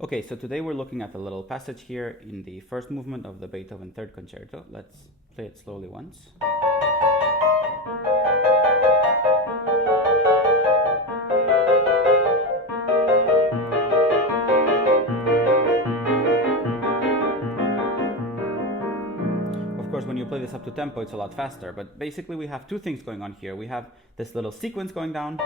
Okay, so today we're looking at a little passage here in the first movement of the Beethoven Third Concerto. Let's play it slowly once. Of course, when you play this up to tempo, it's a lot faster, but basically we have two things going on here. We have this little sequence going down,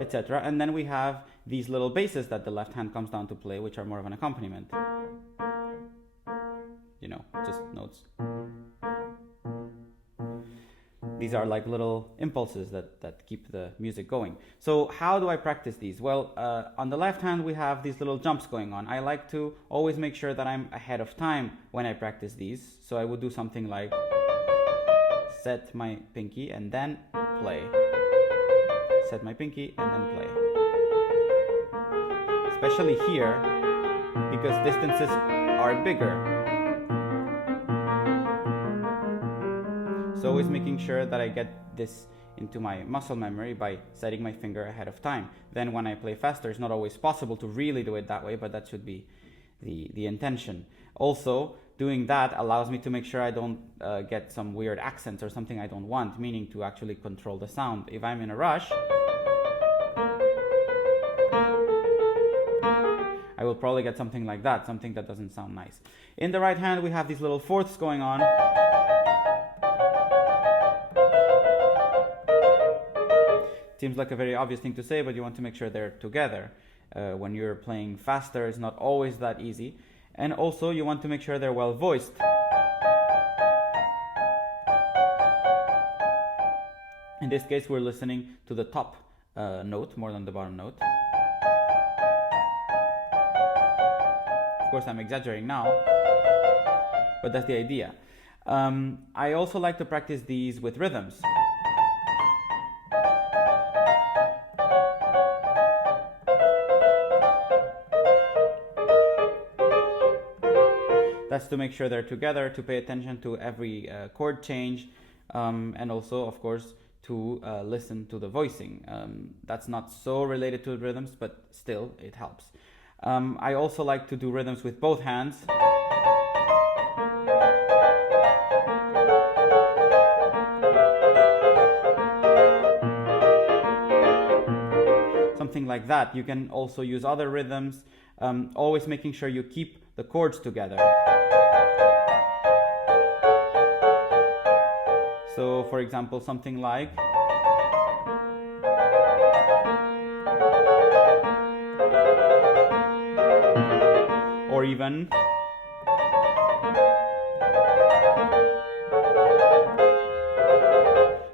etc. And then we have these little basses that the left hand comes down to play, which are more of an accompaniment. You know, just notes. These are like little impulses that keep the music going. So how do I practice these? Well, on the left hand we have these little jumps going on. I like to always make sure that I'm ahead of time when I practice these. So I would do something like set my pinky and then play. Set my pinky and then play. Especially here, because distances are bigger. So always making sure that I get this into my muscle memory by setting my finger ahead of time. Then when I play faster, it's not always possible to really do it that way, but that should be the intention. Also, doing that allows me to make sure I don't get some weird accents or something I don't want, meaning to actually control the sound. If I'm in a rush, I will probably get something like that, something that doesn't sound nice. In the right hand, we have these little fourths going on. Seems like a very obvious thing to say, but you want to make sure they're together. When you're playing faster, it's not always that easy. And also, you want to make sure they're well voiced. In this case, we're listening to the top note more than the bottom note. Of course, I'm exaggerating now, but that's the idea. I also like to practice these with rhythms. That's to make sure they're together, to pay attention to every chord change, and also, of course, to listen to the voicing. That's not so related to rhythms, but still, it helps. I also like to do rhythms with both hands. Something like that. You can also use other rhythms, always making sure you keep the chords together. So, for example, something like or even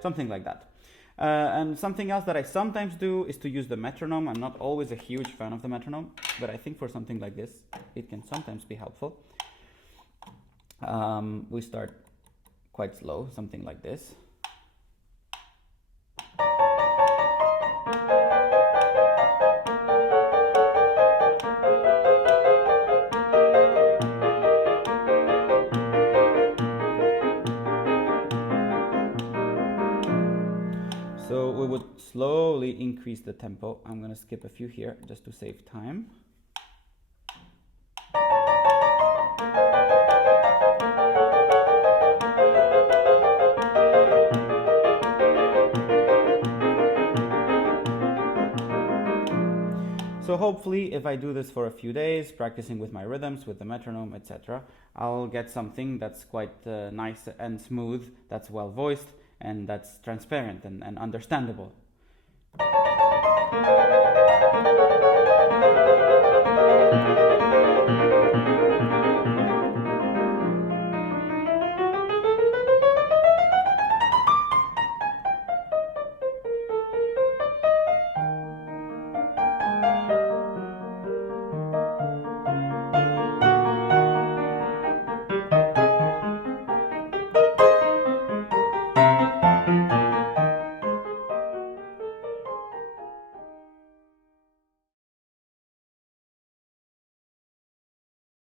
something like that. And something else that I sometimes do is to use the metronome. I'm not always a huge fan of the metronome, but I think for something like this, it can sometimes be helpful. We start quite slow, something like this. So we would slowly increase the tempo. I'm going to skip a few here just to save time. So hopefully, if I do this for a few days, practicing with my rhythms, with the metronome, etc., I'll get something that's quite nice and smooth, that's well voiced, and that's transparent and understandable.